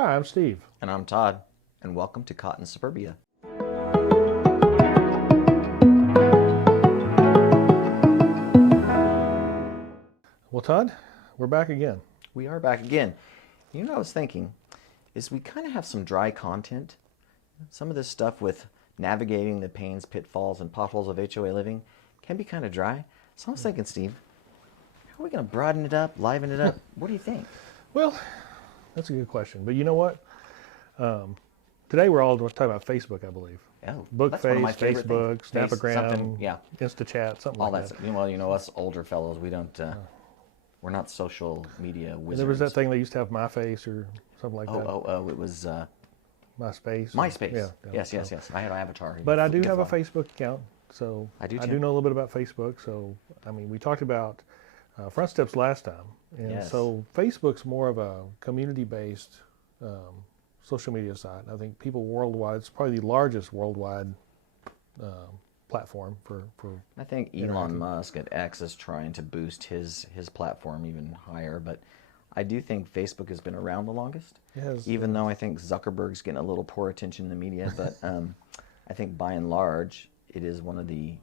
Hi, I'm Steve. And I'm Todd, and welcome to Cotton Suburbia. Well, Todd, we're back again. We are back again. You know what I was thinking is we kind of have some dry content. Some of this stuff with navigating the pains, pitfalls, and potholes of HOA living can be kind of dry. So I was thinking, Steve, how are we going to broaden it up, liven it up? What do you think? Well, that's a good question. But you know what? Today we're all talking about Facebook, I believe. Oh, that's one of my Bookface, favorite Facebook, things. Snapagram, Yeah, InstaChat, something all like that. that. Well, us older fellows, we don't. We're not social media And there was wizards. that thing they used to have MyFace or something like that. It was MySpace. MySpace. Yeah. Yes. I had an avatar. But I do have a Facebook account, so I do I too. do know a little bit about Facebook. So, I mean, we talked about front steps last time. And Yes. so Facebook's more of a community-based social media site. I think people worldwide, it's probably the largest worldwide platform for I think Elon interacting. Musk at X is trying to boost his platform even higher, but I do think Facebook has been around the longest. It has, Even though I think Zuckerberg's getting a little poor attention in the media, but I think by and large it is one of the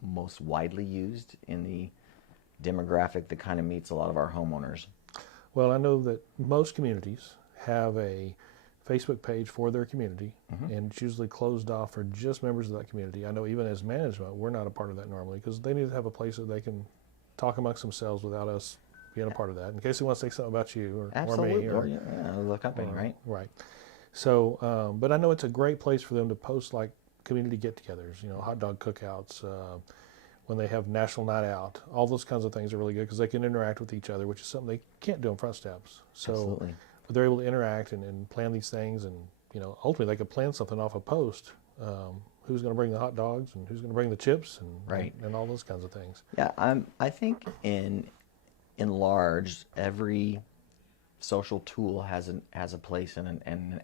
most widely used in the demographic that kind of meets a lot of our homeowners. well, I know that most communities have a Facebook page for their community, and it's usually closed off for just members of that community. I know even as management, we're not a part of that normally because they need to have a place that they can talk amongst themselves without us being a part of that. In case they want to say something about you or Absolutely, me or the company, right? right. So, but I know it's a great place for them to post like community get-togethers, hot dog cookouts, when they have National Night Out. All those kinds of things are really good because they can interact with each other, which is something they can't do on front steps. So, Absolutely. but they're able to interact and plan these things, and ultimately they could plan something off a post. Who's going to bring the hot dogs and who's going to bring the chips and Right. and all those kinds of things. Yeah, I think in large, every social tool has a place and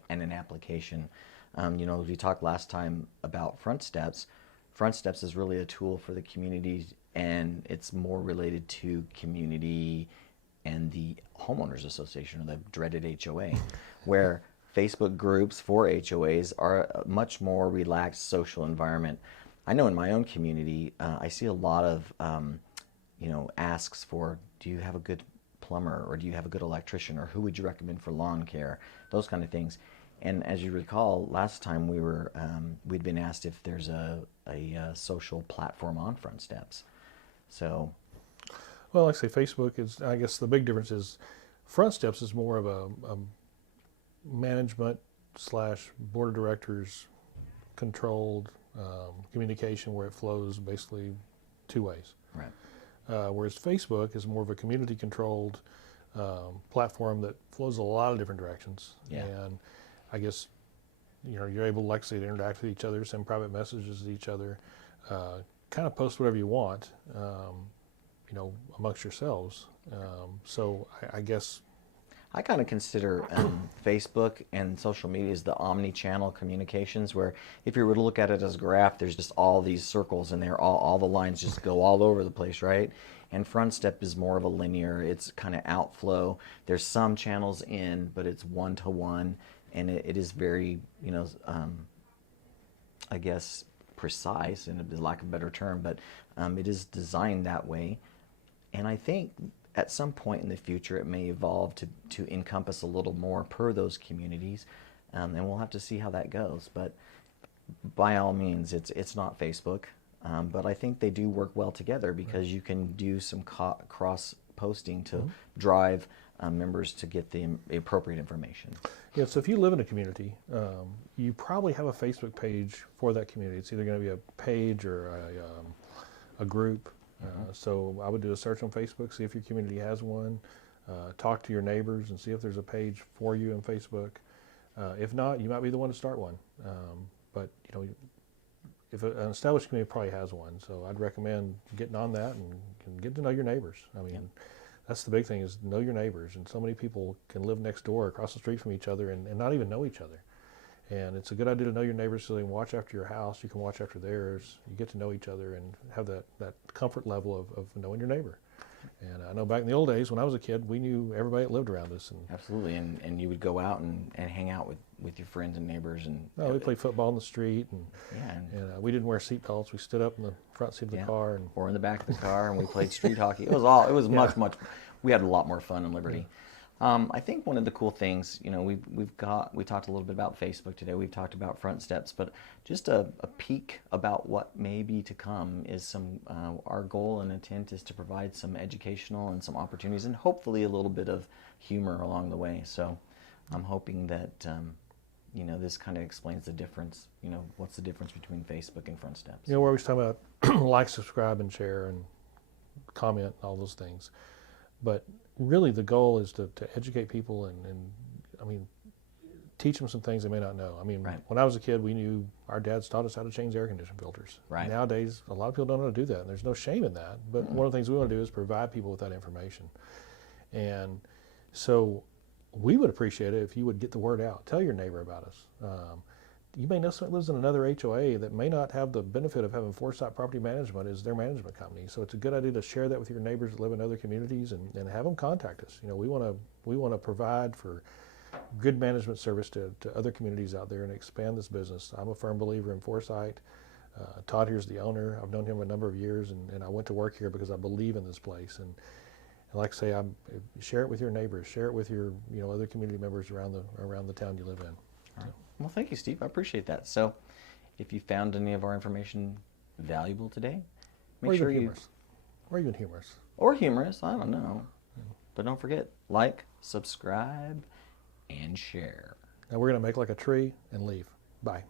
an application. We talked last time about front steps. Front steps is really a tool for the community, and it's more related to community and the homeowners association, or the dreaded HOA, where Facebook groups for HOAs are a much more relaxed social environment. I know in my own community, I see a lot of asks for, do you have a good plumber, or do you have a good electrician, or who would you recommend for lawn care, those kind of things. And as you recall, last time we'd been asked if there's a social platform on Front Steps. So, Well, like I say, Facebook is, I guess the big difference is Front Steps is more of a management slash board of directors controlled communication where it flows basically two ways. right. Whereas Facebook is more of a community controlled platform that flows a lot of different directions. Yeah. And I guess you're able, like I say, to interact with each other, send private messages to each other, kind of post whatever you want, amongst yourselves. So I guess I kind of consider Facebook and social media as the omni-channel communications, where if you were to look at it as a graph, there's just all these circles and all the lines just go all over the place, right? And Front Step is more of a linear, it's kind of outflow. There's some channels in, but it's one-to-one, and it is very, I guess, precise, in a lack of a better term, but it is designed that way. And I think at some point in the future it may evolve to encompass a little more per those communities, and we'll have to see how that goes. But by all means, it's not Facebook, but I think they do work well together because you can do some cross posting to drive members to get the appropriate information. Yeah, so if you live in a community, you probably have a Facebook page for that community. It's either going to be a page or a group. So I would do a search on Facebook, see if your community has one, talk to your neighbors and see if there's a page for you on Facebook. If not, you might be the one to start one. But if an established community probably has one, so I'd recommend getting on that and get to know your neighbors. I mean, that's the big thing, is know your neighbors. And so many people can live next door, across the street from each other, and not even know each other. And it's a good idea to know your neighbors so they can watch after your house, you can watch after theirs, you get to know each other and have that comfort level of knowing your neighbor. And I know back in the old days when I was a kid, we knew everybody that lived around us. And Absolutely, and you would go out and hang out with your friends and neighbors, and no, we played football in the street, and yeah, we didn't wear seat belts. We stood up in the front seat of the car, and or in the back of the car, and we played street hockey. It was much. We had a lot more fun in Liberty. I think one of the cool things, we talked a little bit about Facebook today. We've talked about front steps, but just a peek about what may be to come is our goal and intent is to provide some educational and some opportunities, and hopefully a little bit of humor along the way. So I'm hoping that this kind of explains the difference. What's the difference between Facebook and front steps? we're always talking about like, subscribe, and share, and comment, all those things. But really the goal is to educate people and I mean, teach them some things they may not know. I mean, Right. When I was a kid, we knew our dads taught us how to change air conditioning filters. Right. Nowadays, a lot of people don't know how to do that, and there's no shame in that. But one of the things we want to do is provide people with that information. And so we would appreciate it if you would get the word out. Tell your neighbor about us. You may know someone lives in another HOA that may not have the benefit of having Foresight Property Management as their management company. So it's a good idea to share that with your neighbors that live in other communities and have them contact us. We want to provide for good management service to other communities out there and expand this business. I'm a firm believer in Foresight. Todd here's the owner. I've known him a number of years, and I went to work here because I believe in this place. And like I say, share it with your neighbors, share it with your other community members around the town you live in. All right. Well, thank you, Steve. I appreciate that. So if you found any of our information valuable today, make sure you... Or even humorous. Or humorous, I don't know. But don't forget, like, subscribe, and share. Now we're going to make like a tree and leave. Bye.